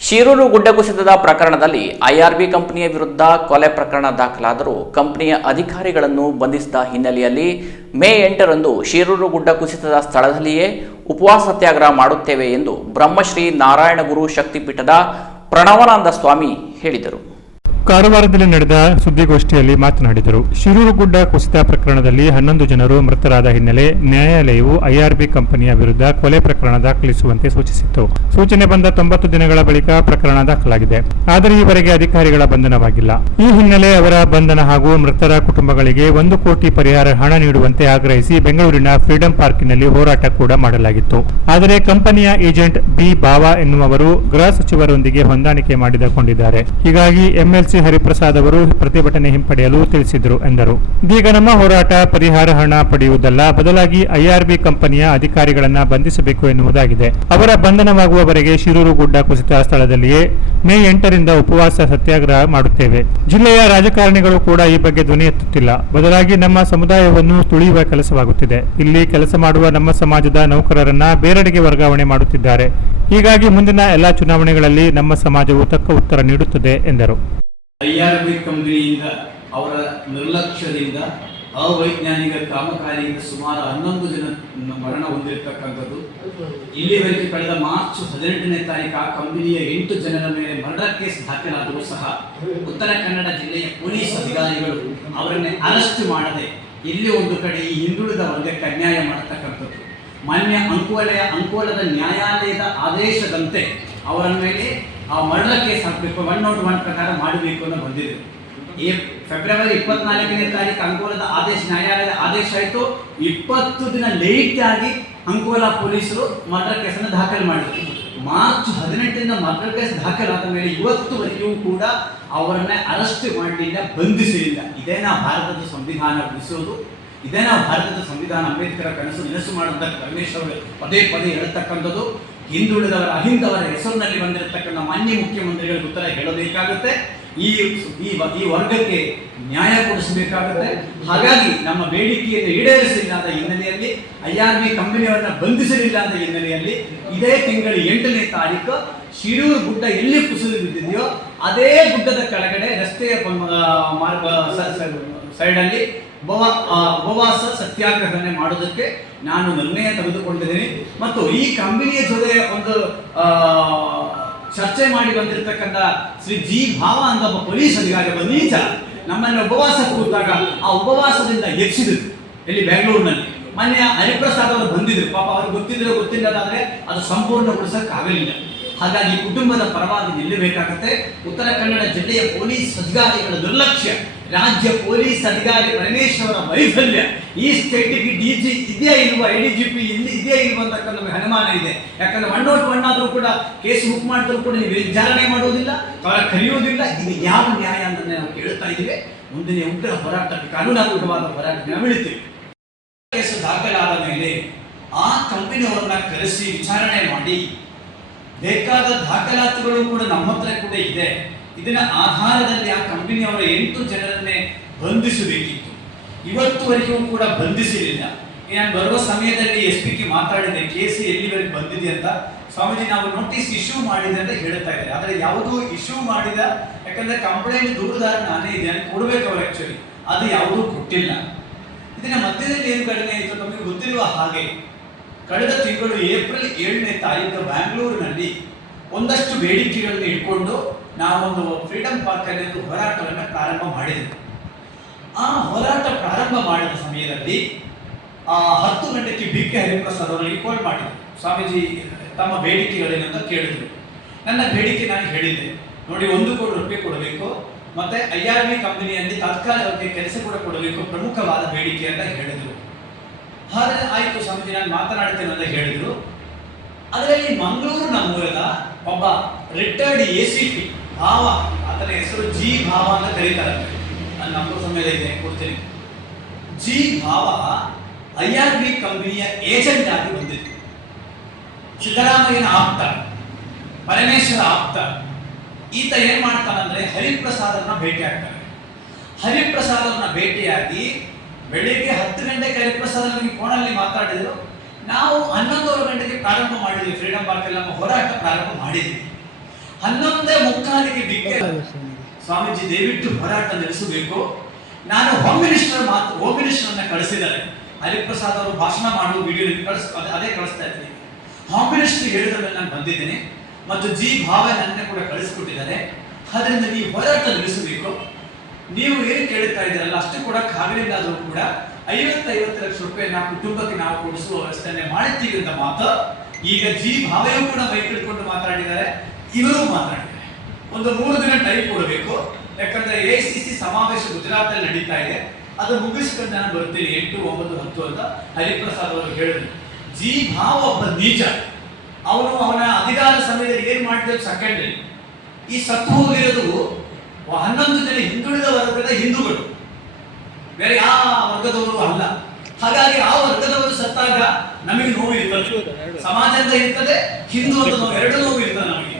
ಶಿರೂರು ಗುಡ್ಡ ಕುಸಿತದ ಪ್ರಕರಣದಲ್ಲಿ ಐಆರ್ಬಿ ಕಂಪನಿಯ ವಿರುದ್ಧ ಕೊಲೆ ಪ್ರಕರಣ ದಾಖಲಾದರೂ ಕಂಪನಿಯ ಅಧಿಕಾರಿಗಳನ್ನು ಬಂಧಿಸಿದ ಹಿನ್ನೆಲೆಯಲ್ಲಿ ಮೇ ಎಂಟರಂದು ಶಿರೂರು ಗುಡ್ಡ ಕುಸಿತದ ಸ್ಥಳದಲ್ಲಿಯೇ ಉಪವಾಸ ಸತ್ಯಾಗ್ರಹ ಮಾಡುತ್ತೇವೆ ಎಂದು ಬ್ರಹ್ಮಶ್ರೀ ನಾರಾಯಣಗುರು ಶಕ್ತಿಪೀಠದ ಪ್ರಣವಾನಂದ ಸ್ವಾಮಿ ಹೇಳಿದರು. ಕಾರವಾರದಲ್ಲಿ ನಡೆದ ಸುದ್ದಿಗೋಷ್ಠಿಯಲ್ಲಿ ಮಾತನಾಡಿದರು. ಶಿರೂರುಗುಡ್ಡ ಕುಸಿತ ಪ್ರಕರಣದಲ್ಲಿ ಹನ್ನೊಂದು ಜನರು ಮೃತರಾದ ಹಿನ್ನೆಲೆ ನ್ಯಾಯಾಲಯವು ಐಆರ್ಬಿ ಕಂಪನಿಯ ವಿರುದ್ಧ ಕೊಲೆ ಪ್ರಕರಣ ದಾಖಲಿಸುವಂತೆ ಸೂಚಿಸಿತ್ತು. ಸೂಚನೆ ಬಂದ ತೊಂಬತ್ತು ದಿನಗಳ ಬಳಿಕ ಪ್ರಕರಣ ದಾಖಲಾಗಿದೆ. ಆದರೆ ಈವರೆಗೆ ಅಧಿಕಾರಿಗಳ ಬಂಧನವಾಗಿಲ್ಲ. ಈ ಹಿನ್ನೆಲೆ ಅವರ ಬಂಧನ ಹಾಗೂ ಮೃತರ ಕುಟುಂಬಗಳಿಗೆ ಒಂದು ಕೋಟಿ ಪರಿಹಾರ ಹಣ ನೀಡುವಂತೆ ಆಗ್ರಹಿಸಿ ಬೆಂಗಳೂರಿನ ಫ್ರೀಡಂ ಪಾರ್ಕಿನಲ್ಲಿ ಹೋರಾಟ ಕೂಡ ಮಾಡಲಾಗಿತ್ತು. ಆದರೆ ಕಂಪನಿಯ ಏಜೆಂಟ್ ಬಿ ಬಾವಾ ಎನ್ನುವವರು ಗೃಹ ಸಚಿವರೊಂದಿಗೆ ಹೊಂದಾಣಿಕೆ ಮಾಡಿದಕೊಂಡಿದ್ದಾರೆ ಹೀಗಾಗಿ ಎಂಎಲ್ಸಿ ಹರಿಪ್ರಸಾದ್ ಅವರು ಪ್ರತಿಭಟನೆ ಹಿಂಪಡೆಯಲು ತಿಳಿಸಿದರು ಎಂದರು. ಇದೀಗ ನಮ್ಮ ಹೋರಾಟ, ಪರಿಹಾರ ಹಣ ಪಡೆಯುವುದಲ್ಲ, ಬದಲಾಗಿ ಐಆರ್ಬಿ ಕಂಪನಿಯ ಅಧಿಕಾರಿಗಳನ್ನ ಬಂಧಿಸಬೇಕು ಎನ್ನುವುದಾಗಿದೆ. ಅವರ ಬಂಧನವಾಗುವವರೆಗೆ ಶಿರೂರು ಗುಡ್ಡ ಕುಸಿತ ಸ್ಥಳದಲ್ಲಿಯೇ ಮೇ ಎಂಟರಿಂದ ಉಪವಾಸ ಸತ್ಯಾಗ್ರಹ ಮಾಡುತ್ತೇವೆ. ಜಿಲ್ಲೆಯ ರಾಜಕಾರಣಿಗಳು ಕೂಡ ಈ ಬಗ್ಗೆ ಧ್ವನಿ ಎತ್ತುತ್ತಿಲ್ಲ. ಬದಲಾಗಿ ನಮ್ಮ ಸಮುದಾಯವನ್ನು ತುಳಿಯುವ ಕೆಲಸವಾಗುತ್ತಿದೆ. ಇಲ್ಲಿ ಕೆಲಸ ಮಾಡುವ ನಮ್ಮ ಸಮಾಜದ ನೌಕರರನ್ನ ಬೇರೆಡೆಗೆ ವರ್ಗಾವಣೆ ಮಾಡುತ್ತಿದ್ದಾರೆ. ಹೀಗಾಗಿ ಮುಂದಿನ ಎಲ್ಲಾ ಚುನಾವಣೆಗಳಲ್ಲಿ ನಮ್ಮ ಸಮಾಜವು ತಕ್ಕ ಉತ್ತರ ನೀಡುತ್ತದೆ, ಎಂದರು. ಐ ಆರ್ ಬಿ ಕಂಪನಿಯಿಂದ ಅವರ ನಿರ್ಲಕ್ಷ್ಯದಿಂದ, ಅವೈಜ್ಞಾನಿಕ ಕಾಮಗಾರಿಯಿಂದ ಸುಮಾರು ಹನ್ನೊಂದು ಜನ ಮರಣ ಹೊಂದಿರತಕ್ಕಂಥದ್ದು. ಇಲ್ಲಿವರೆಗೆ ಕಳೆದ ಮಾರ್ಚ್ ಹದಿನೆಂಟನೇ ತಾರೀಕು ಆ ಕಂಪನಿಯ ಎಂಟು ಜನರ ಮೇಲೆ ಮರ್ಡರ್ ಕೇಸ್ ದಾಖಲಾದರೂ ಸಹ ಉತ್ತರ ಕನ್ನಡ ಜಿಲ್ಲೆಯ ಪೊಲೀಸ್ ಅಧಿಕಾರಿಗಳು ಅವರನ್ನೇ ಅರೆಸ್ಟ್ ಮಾಡದೆ ಇಲ್ಲಿ ಒಂದು ಕಡೆ ಈ ಹಿಂದುಳಿದ ವರ್ಗಕ್ಕೆ ಅನ್ಯಾಯ ಮಾಡತಕ್ಕಂಥದ್ದು. ಮಾನ್ಯ ಅಂಕೋಲೆಯ ಅಂಕೋಲದ ನ್ಯಾಯಾಲಯದ ಆದೇಶದಂತೆ ಅವರ ಮೇಲೆ ಆ ಮರ್ಡರ್ ಕೇಸ್ ಹಾಕಬೇಕು ಒನ್ ನಾಟ್ ಒನ್ ಪ್ರಕಾರ ಮಾಡಬೇಕು ಅಂತ ಬಂದಿದೆ. ಫೆಬ್ರವರಿ ಇಪ್ಪತ್ನಾಲ್ಕನೇ ತಾರೀಕು ಅಂಕೋಲದ ಆದೇಶ ನ್ಯಾಯಾಲಯದ ಆದೇಶ ಆಯಿತು. ಇಪ್ಪತ್ತು ದಿನ ಲೇಟ್ ಆಗಿ ಅಂಕೋಲ ಪೊಲೀಸರು ಮರ್ಡರ್ ಕೇಸನ್ನು ದಾಖಲು ಮಾಡಿದ್ರು. ಮಾರ್ಚ್ ಹದಿನೆಂಟರಿಂದ ಮರ್ಡರ್ ಕೇಸ್ ದಾಖಲಾದ ಮೇಲೆ ಇವತ್ತುವರೆಗೂ ಕೂಡ ಅವರನ್ನ ಅರೆಸ್ಟ್ ಮಾಡಲಿಲ್ಲ ಬಂಧಿಸಲಿಲ್ಲ ಇದೇ ನಾವು ಭಾರತದ ಸಂವಿಧಾನ ಉಳಿಸೋದು. ಇದೇ ನಾವು ಭಾರತದ ಸಂವಿಧಾನ ಅಂಬೇಡ್ಕರ್ ಕನಸು ನೆನಸು ಮಾಡುವಂತ ಪರಮೇಶ್ವರ್ ಪದೇ ಪದೇ ಹೇಳ್ತಕ್ಕಂಥದ್ದು. ಹಿಂದುಳಿದವರ ಅಹಿಂದವರ ಹೆಸರಿನಲ್ಲಿ ಬಂದಿರತಕ್ಕಂಥ ಮಾನ್ಯ ಮುಖ್ಯಮಂತ್ರಿಗಳಿಗೆ ಉತ್ತರ ಹೇಳಬೇಕಾಗುತ್ತೆ. ಈ ಈ ವರ್ಗಕ್ಕೆ ನ್ಯಾಯ ಕೊಡಿಸಬೇಕಾಗುತ್ತೆ. ಹಾಗಾಗಿ ನಮ್ಮ ಬೇಡಿಕೆಯನ್ನು ಈಡೇರಿಸಲಿಲ್ಲ ಅಂತ ಹಿನ್ನೆಲೆಯಲ್ಲಿ, ಐ ಆರ್ ಬಿ ಕಂಪನಿಯವರನ್ನ ಬಂಧಿಸಲಿಲ್ಲ ಅಂತ ಹಿನ್ನೆಲೆಯಲ್ಲಿ ಇದೇ ತಿಂಗಳ ಎಂಟನೇ ತಾರೀಕು ಶಿರೂರು ಗುಡ್ಡ ಎಲ್ಲಿ ಕುಸಿದು ಬಿದ್ದಿದೆಯೋ, ಅದೇ ಗುಡ್ಡದ ಕೆಳಗಡೆ ರಸ್ತೆಯ ಮಾರ್ಗ ಸೈಡ್ ಸೈಡಲ್ಲಿ ಉಪವಾ ಉಪವಾಸ ಸತ್ಯಾಗ್ರಹವನ್ನೇ ಮಾಡೋದಕ್ಕೆ ನಾನು ನಿರ್ಣಯ ತೆಗೆದುಕೊಂಡಿದ್ದೀನಿ. ಮತ್ತು ಈ ಕಂಬಿನಿಯ ಜೊತೆ ಒಂದು ಚರ್ಚೆ ಮಾಡಿ ಬಂದಿರತಕ್ಕಂಥ ಶ್ರೀ ಜಿ ಭಾವ ಅಂತ ಒಬ್ಬ ಪೊಲೀಸ್ ಅಧಿಕಾರಿ ಒಬ್ಬ ನೀಚ ನಮ್ಮನ್ನು ಉಪವಾಸ ಕೂತಾಗ ಆ ಉಪವಾಸದಿಂದ ಎಚ್ಚಿದ್ರು ಇಲ್ಲಿ ಬೆಂಗಳೂರಿನಲ್ಲಿ ಮೊನ್ನೆ ಹರಿಪ್ರಸಾದ್ ಅವರು ಬಂದಿದ್ರು. ಪಾಪ ಅವ್ರಿಗೆ ಗೊತ್ತಿದ್ರೆ ಗೊತ್ತಿಲ್ಲದಾದ್ರೆ ಅದು ಸಂಪೂರ್ಣಗೊಳಿಸಕ್ ಆಗಲಿಲ್ಲ. ಹಾಗಾಗಿ ಕುಟುಂಬದ ಪರವಾಗಿ ನಿಲ್ಲಬೇಕಾಗುತ್ತೆ. ಉತ್ತರ ಕನ್ನಡ ಜಿಲ್ಲೆಯ ಪೊಲೀಸ್ ಅಧಿಕಾರಿಗಳ ನಿರ್ಲಕ್ಷ್ಯ. ರಾಜ್ಯ ಪೊಲೀಸ್ ಅಧಿಕಾರಿ ಪರಮೇಶ್ವರ ವೈಫಲ್ಯ. ಈ ಸ್ಟೇಟಿಗೆ ಡಿ ಜಿ ಇದೆಯಾ ಇಲ್ವಾ ಎ ಡಿ ಜಿ ಪಿ ಇಲ್ಲಿ ಇದೆಯಾ ಇಲ್ವಾ ನಮಗೆ ಅನುಮಾನ ಇದೆ. ಯಾಕಂದ್ರೆ ಒನ್ ಔಟ್ ಕೂಡ ಕೇಸ್ ಬುಕ್ ಮಾಡಿದ್ರು ಕೂಡ ನೀವು ವಿಚಾರಣೆ ಮಾಡುವುದಿಲ್ಲ ಅವರ ಕರೆಯುವುದಿಲ್ಲ ಇದು ಯಾವ ನ್ಯಾಯ ಅಂತ ನಾವು ಕೇಳ್ತಾ ಇದ್ದೀವಿ. ಮುಂದಿನ ಉಗ್ರ ಹೋರಾಟಕ್ಕೆ ಕಾನೂನಾತ್ಮಕವಾದ ಹೋರಾಟಕ್ಕೆ ನಾವು ಇಳಿತೀವಿ. ಕೇಸು ದಾಖಲಾದ ಮೇಲೆ ಆ ಕಂಪನಿಯವರನ್ನ ಕರೆಸಿ ವಿಚಾರಣೆ ಮಾಡಿ. ಬೇಕಾದ ದಾಖಲಾತಿಗಳು ಕೂಡ ನಮ್ಮ ಹತ್ರ ಕೂಡ ಇದೆ. ಇದನ್ನ ಆಧಾರದಲ್ಲಿ ಆ ಕಂಪನಿಯವರ ಎಂಟು ಜನರನ್ನೇ ಬಂಧಿಸಬೇಕಿತ್ತು. ಇವತ್ತುವರೆಗೂ ಕೂಡ ಬಂಧಿಸಲಿಲ್ಲ ನಾನು ಬರುವ ಸಮಯದಲ್ಲಿ ಎಸ್ ಪಿ ಕೆ ಮಾತಾಡಿದೆ ಸಿ ಎಲ್ಲಿವರೆಗೆ ಬಂದಿದೆ ಅಂತ? ಸ್ವಾಮೀಜಿ, ನಾವು ನೋಟಿಸ್ ಇಶ್ಯೂ ಮಾಡಿದೆ ಅಂತ ಹೇಳ್ತಾ ಇದ್ದಾರೆ. ಆದರೆ ಯಾವುದೂ ಇಶ್ಯೂ ಮಾಡಿದ, ಯಾಕಂದ್ರೆ ಕಂಪ್ಲೇಂಟ್ ದೂರದಾರ ನಾನೇ ಇದೆ ಅಂತ ಕೊಡ್ಬೇಕು ಅವ್ರು ಆಕ್ಚುಲಿ ಅದು ಯಾವುದೂ ಕೊಟ್ಟಿಲ್ಲ. ಇದನ್ನ ಮಧ್ಯದಲ್ಲಿ ಏನು ಘಟನೆ ಇತ್ತು ನಮಗೆ ಗೊತ್ತಿರುವ ಹಾಗೆ, ಕಳೆದ ತಿಂಗಳು ಏಪ್ರಿಲ್ ಏಳನೇ ತಾರೀಕು ಬ್ಯಾಂಗ್ಳೂರಿನಲ್ಲಿ ಒಂದಷ್ಟು ಬೇಡಿಕೆಗಳನ್ನು ಇಟ್ಕೊಂಡು ನಾವೊಂದು ಫ್ರೀಡಂ ಪಾರ್ಕ್ ಅಲ್ಲಿ ಒಂದು ಹೋರಾಟವನ್ನು ಪ್ರಾರಂಭ ಮಾಡಿದ್ವಿ ಆ ಹೋರಾಟ ಪ್ರಾರಂಭ ಮಾಡಿದ ಸಮಯದಲ್ಲಿ ಆ ಹತ್ತು ಗಂಟೆಗೆ ಬಿ ಕೆ ಹರಿಪ್ರಸಾದ್ ಅವರಿಗೆ ಕಾಲ್ ಮಾಡಿದ್ರು. ಸ್ವಾಮೀಜಿ, ತಮ್ಮ ಬೇಡಿಕೆಗಳೇನಂತ ಕೇಳಿದ್ರು. ನನ್ನ ಬೇಡಿಕೆ ನಾನು ಹೇಳಿದ್ದೆ. ನೋಡಿ, ಒಂದು ಕೋಟಿ ರೂಪಾಯಿ ಕೊಡಬೇಕು, ಮತ್ತೆ ಐ ಆರ್ ಬಿ ಕಂಪನಿಯಲ್ಲಿ ತಾತ್ಕಾಲಿಕವಾಗಿ ಕೆಲಸ ಕೂಡ ಕೊಡಬೇಕು, ಪ್ರಮುಖವಾದ ಬೇಡಿಕೆ ಅಂತ ಹೇಳಿದ್ರು. ಹಾಗೆ ಆಯಿತು ಸ್ವಾಮೀಜಿ, ನಾನು ಮಾತನಾಡ್ತೇನೆ ಅಂತ ಹೇಳಿದ್ರು. ಅದರಲ್ಲಿ ಮಂಗಳೂರು ನಮ್ಮೂರದ ಒಬ್ಬ ರಿಟೈರ್ಡ್ ಎ ಸಿ ಪಿ ಭಾವ ಅದರ ಹೆಸರು ಜಿ ಭಾವ ಅಂತ ಕರೀತಾರೆ. ನನ್ನ ನಂಬರ್ ಸಮಯದಲ್ಲಿ ಇದೆ ಕೊಡ್ತೀನಿ. ಜಿ ಭಾವ ಐ ಆರ್ ಬಿ ಕಂಪನಿಯ ಏಜೆಂಟ್ ಆಗಿ ಬಂದಿತ್ತು. ಸಿದ್ದರಾಮಯ್ಯನ ಆಪ್ತ, ಪರಮೇಶ್ವರ ಆಪ್ತ. ಈತ ಏನ್ ಮಾಡ್ತಾನಂದ್ರೆ ಹರಿಪ್ರಸಾದನ್ನ ಭೇಟಿ ಆಗ್ತಾನೆ. ಹರಿಪ್ರಸಾದರನ್ನ ಭೇಟಿಯಾಗಿ ಬೆಳಿಗ್ಗೆ ಹತ್ತು ಗಂಟೆಗೆ ಹರಿಪ್ರಸಾದ್ ನನಗೆ ಫೋನಲ್ಲಿ ಮಾತಾಡಿದ್ರು. ನಾವು ಹನ್ನೊಂದೂವರೆ ಗಂಟೆಗೆ ಪ್ರಾರಂಭ ಮಾಡಿದ್ವಿ. ಫ್ರೀಡಂ ಪಾರ್ಕ್ ನಮ್ಮ ಹೋರಾಟ ಪ್ರಾರಂಭ ಮಾಡಿದ್ವಿ. ಹನ್ನೊಂದೇ ಮುಕ್ಕಾಲಿಗೆ ಬಿಕ್ಕೆ ಸ್ವಾಮೀಜಿ, ದಯವಿಟ್ಟು ಹೋರಾಟ ನಡೆಸಬೇಕು. ನಾನು ಹೋಮ್ ಮಿನಿಸ್ಟರ್ ಮಾತು ಹೋಮ್ ಮಿನಿಸ್ಟರ್ ಅನ್ನ ಕಳಿಸಿದ್ದಾರೆ. ಹರಿಪ್ರಸಾದ್ ಅವರು ಭಾಷಣ ಮಾಡುವ ವಿಡಿಯೋ ಕಳಿಸ್ ಅದೇ- ಕಳಿಸ್ತಾ ಇದ್ದೀನಿ. ಹೋಮ್ ಮಿನಿಸ್ಟರ್ ಹೇಳಿದ ಮೇಲೆ ನಾನು ಬಂದಿದ್ದೇನೆ. ಮತ್ತು ಜಿ ಭಾವ ನನ್ನ ಕೂಡ ಕಳಿಸ್ಕೊಟ್ಟಿದ್ದಾರೆ. ಅದರಿಂದ ನೀವು ಹೋರಾಟ ನಡೆಸಬೇಕು. ನೀವು ಏನು ಕೇಳುತ್ತಾ ಇದ್ದೀರಲ್ಲ, ಅಷ್ಟು ಕೂಡ ಆದರೂ ಕೂಡ ಐವತ್ತೈವತ್ತು ಲಕ್ಷ ರೂಪಾಯಿ ನಾವು ಕುಟುಂಬಕ್ಕೆ ನಾವು ಕೊಡಿಸುವ ವ್ಯವಸ್ಥೆಯನ್ನೇ ಮಾಡುತ್ತೀವಿ ಅಂತ ಮಾತು ಈಗ ಜಿ ಭಾವೆಯೂ ಕೂಡ ಮೈ ಹಿಡ್ಕೊಂಡು ಮಾತಾಡಿದ್ದಾರೆ. ಇವರು ಮಾತಾಡಿದ್ದಾರೆ ಒಂದು ಮೂರು ದಿನ ಟೈಮ್ ಕೊಡಬೇಕು. ಯಾಕಂದ್ರೆ ಎ ಸಿ ಸಿ ಸಮಾವೇಶ ಗುಜರಾತ್ ಅಲ್ಲಿ ನಡೀತಾ ಇದೆ. ಅದು ಮುಗಿಸ್ಕೊಂಡು ನಾನು ಬರ್ತೀನಿ ಎಂಟು, ಒಂಬತ್ತು, ಹತ್ತು ಅಂತ ಹರಿಪ್ರಸಾದ್ ಅವರು ಹೇಳಿದ್ರು. ಜಿ ಭಾವ ಒಬ್ಬ ನೀಚ. ಅವನು ಅವನ ಅಧಿಕಾರ ಸಮಯದಲ್ಲಿ ಏನ್ ಮಾಡಿದ್ರು ಸೆಕೆಂಡರಿ ಈ ಸತ್ತು ಹೋಗಿರೋದು ಹನ್ನೊಂದು ಜನ ಹಿಂದುಳಿದ ವರ್ಗದ ಹಿಂದೂಗಳು. ಬೇರೆ ಯಾವ ವರ್ಗದವರು ಅಲ್ಲ. ಹಾಗಾಗಿ ಆ ವರ್ಗದವರು ಸತ್ತಾಗ ನಮಗೆ ನೋವು ಇರ್ತದೆ. ಸಮಾಜದಿಂದ ಇರ್ತದೆ, ಹಿಂದೂ ಅಂತ ನೋವು, ಎರಡು ನೋವು ಇರ್ತದೆ ನಮಗೆ.